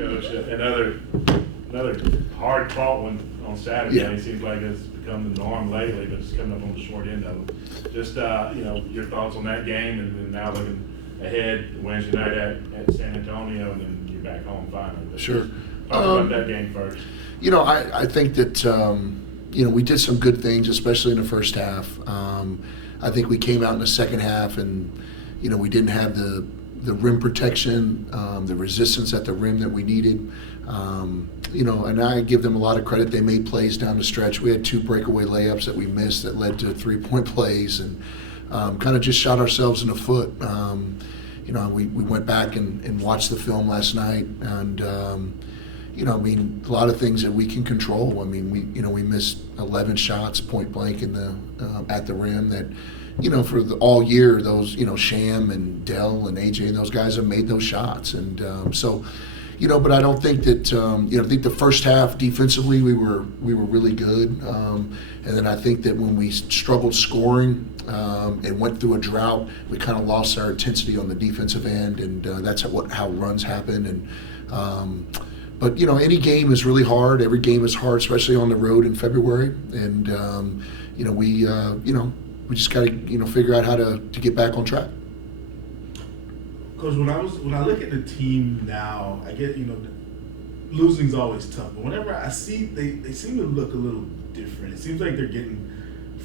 Coach. Another hard-fought one on Saturday. Yeah. It seems like it's become the norm lately, but it's coming up on the short end of it. Just, your thoughts on that game, and then now looking ahead Wednesday night at San Antonio, and then you're back home finally. But Sure. Talk about that game first. I think that, we did some good things, especially in the first half. I think we came out in the second half and, we didn't have the rim protection, the resistance at the rim that we needed. And I give them a lot of credit. They made plays down the stretch. We had 2 breakaway layups that we missed that led to 3-point plays, and kind of just shot ourselves in the foot. We went back and watched the film last night, and a lot of things that we can control. We missed 11 shots point blank in the at the rim that, for all year, those, Sham and Dell and AJ and those guys have made those shots. And but I don't think that, I think the first half defensively we were really good. And then I think that when we struggled scoring and went through a drought, we kind of lost our intensity on the defensive end, and that's how runs happen. And but any game is really hard. Every game is hard, especially on the road in February. And we just got to figure out how to get back on track. Coach, when I look at the team now, I get losing's always tough. But whenever I see they seem to look a little different. It seems like they're getting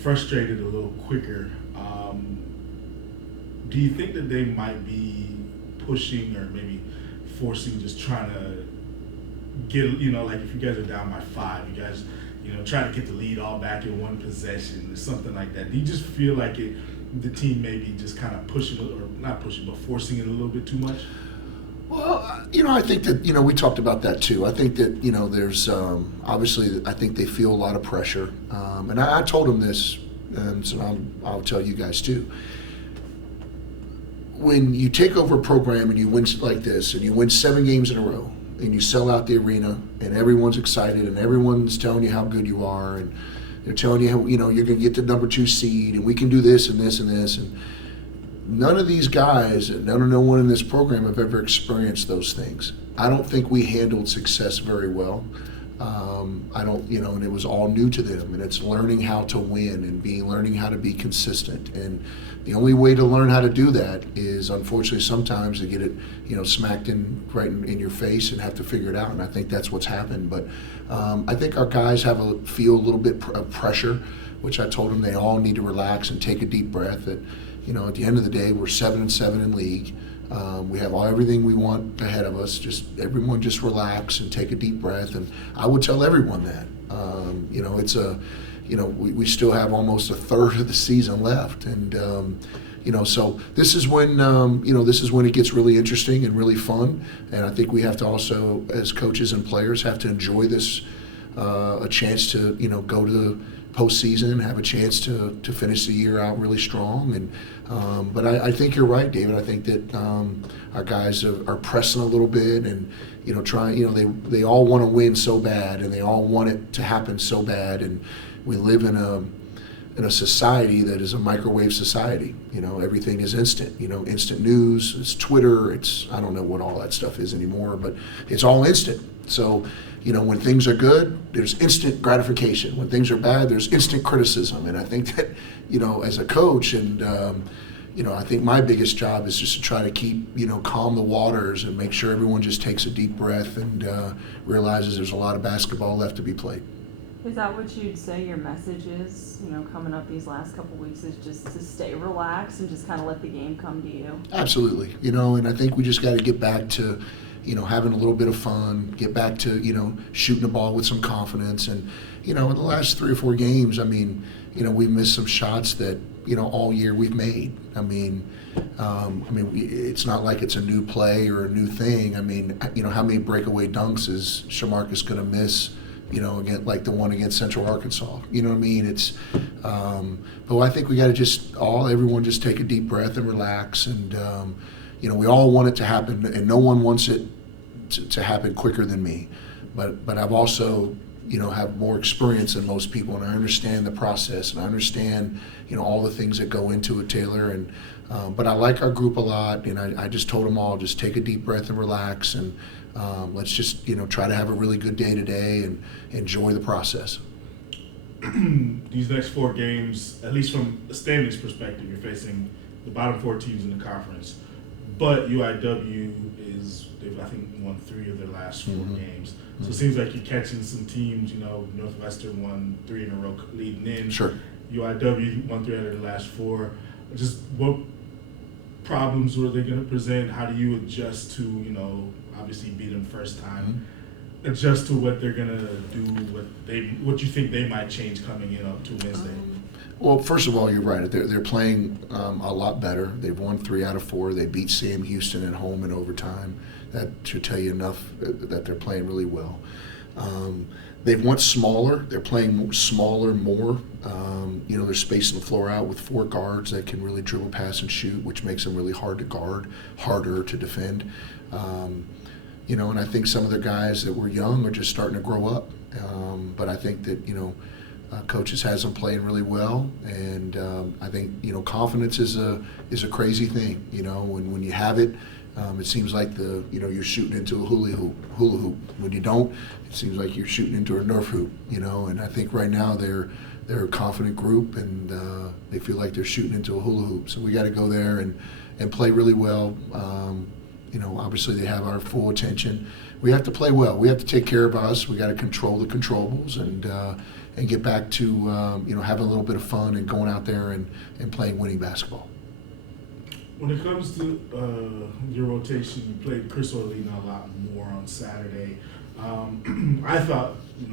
frustrated a little quicker. Do you think that they might be pushing or maybe forcing, just trying to get, like if you guys are down by 5, you guys, trying to get the lead all back in one possession or something like that? Do you just feel like the team may be just kind of pushing, or not pushing, but forcing it a little bit too much? Well, I think that, we talked about that too. I think that, there's obviously, I think they feel a lot of pressure. And I told them this, and so I'll tell you guys too. When you take over a program and you win like this, and you win 7 games in a row, and you sell out the arena, and everyone's excited, and everyone's telling you how good you are, and they're telling you how, you're going to get the number 2 seed, and we can do this and this and this, and none of these guys, and no one in this program have ever experienced those things. I don't think we handled success very well. And it was all new to them, and it's learning how to win and learning how to be consistent. And the only way to learn how to do that is, unfortunately, sometimes to get it, smacked right in your face and have to figure it out. And I think that's what's happened. But I think our guys feel a little bit of pressure, which I told them they all need to relax and take a deep breath. That, at the end of the day, we're 7-7 in league. We have everything we want ahead of us. Everyone just relax and take a deep breath. And I would tell everyone that. We still have almost a third of the season left, and so this is when it gets really interesting and really fun. And I think we have to also, as coaches and players, have to enjoy this, a chance to go to the postseason and have a chance to finish the year out really strong. And but I think you're right, David. I think that our guys are pressing a little bit, and they all want to win so bad, and they all want it to happen so bad. And we live in a society that is a microwave society. Everything is instant. Instant news. It's Twitter. I don't know what all that stuff is anymore, but it's all instant. So, when things are good, there's instant gratification. When things are bad, there's instant criticism. And I think that, as a coach, and I think my biggest job is just to try to keep, calm the waters and make sure everyone just takes a deep breath and realizes there's a lot of basketball left to be played. Is that what you'd say your message is, coming up these last couple weeks, is just to stay relaxed and just kind of let the game come to you? Absolutely. And I think we just got to get back to, having a little bit of fun, get back to, shooting the ball with some confidence. And, in the last 3 or 4 games, we missed some shots that, all year we've made. It's not like it's a new play or a new thing. How many breakaway dunks is Shamarcus going to miss? Again, like the one against Central Arkansas. It's, but I think we got to everyone just take a deep breath and relax. And, we all want it to happen, and no one wants it to happen quicker than me. But I've also, have more experience than most people, and I understand the process, and I understand, all the things that go into it, Taylor. And but I like our group a lot, and I just told them all, just take a deep breath and relax, and let's just, try to have a really good day today and enjoy the process. These next 4 games, at least from a standings perspective, you're facing the bottom 4 teams in the conference. But UIW they've I think won 3 of their last 4 games. So it seems like you're catching some teams. Northwestern won 3 in a row leading in. Sure. UIW won 3 out of their last 4. Just what problems were they going to present? How do you adjust to, obviously beat them first time, adjust to what they're going to do, what you think they might change coming in up to Wednesday? Well, first of all, you're right. They're playing a lot better. They've won 3 out of 4. They beat Sam Houston at home in overtime. That should tell you enough that they're playing really well. They've went smaller. They're playing smaller more. They're spacing the floor out with 4 guards that can really dribble, pass, and shoot, which makes them really hard to guard, harder to defend. And I think some of the guys that were young are just starting to grow up. But I think that, coaches has them playing really well, and I think confidence is a crazy thing. When you have it, it seems like you're shooting into a hula hoop. When you don't, it seems like you're shooting into a Nerf hoop. And I think right now they're a confident group, and they feel like they're shooting into a hula hoop. So we got to go there and play really well. Obviously they have our full attention. We have to play well. We have to take care of us. We got to control the controllables and get back to having a little bit of fun and going out there and playing winning basketball. When it comes to your rotation, you played Chris Orlina a lot more on Saturday. I thought he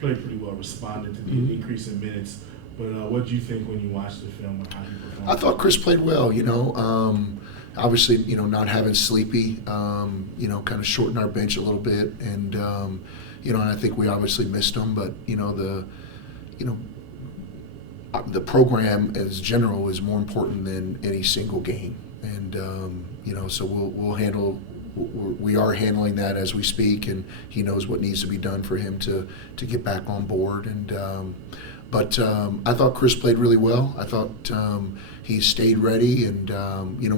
played pretty well, responded to the increase in minutes. But what did you think when you watched the film and how he performed? I thought Chris played well. Obviously, not having Sleepy, kind of shortened our bench a little bit, and and I think we obviously missed him. But the program as general is more important than any single game, and so we'll handle. We are handling that as we speak, and he knows what needs to be done for him to get back on board. And but I thought Chris played really well. I thought he stayed ready, and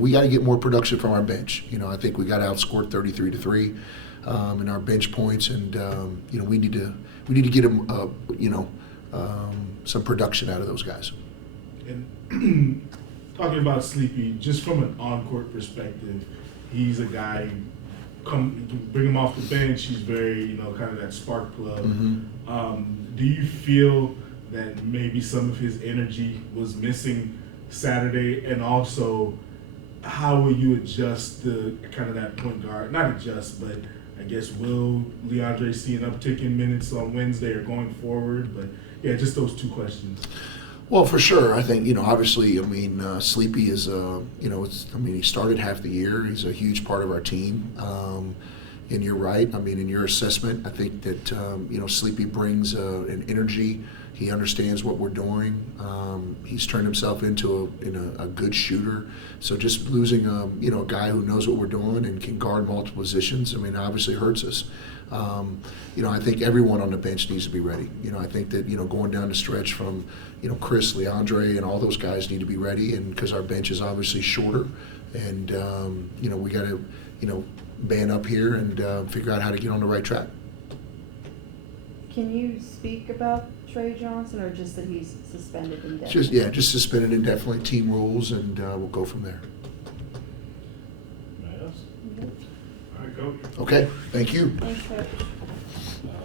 we got to get more production from our bench. I think we got outscored 33-3 in our bench points, and we need to get him some production out of those guys. And talking about Sleepy, just from an on-court perspective, he's a guy. You can bring him off the bench. He's very, kind of that spark plug. Do you feel that maybe some of his energy was missing Saturday? And also, how will you adjust the kind of that point guard? Not adjust, but I guess will Leandre see an uptick in minutes on Wednesday or going forward? But yeah, just those 2 questions. Well, for sure. I think, obviously, Sleepy is, he started half the year. He's a huge part of our team. And you're right. In your assessment, I think that, Sleepy brings an energy. He understands what we're doing. He's turned himself into a good shooter. So just losing, a guy who knows what we're doing and can guard multiple positions, obviously hurts us. I think everyone on the bench needs to be ready. I think that, going down the stretch from, Chris, Leandre, and all those guys need to be ready, and because our bench is obviously shorter, and, we got to, band up here and figure out how to get on the right track. Can you speak about Trey Johnson, or just that he's suspended indefinitely? Just suspended indefinitely, team rules, and we'll go from there. All right, Coach. Okay, thank you. Thanks, Coach.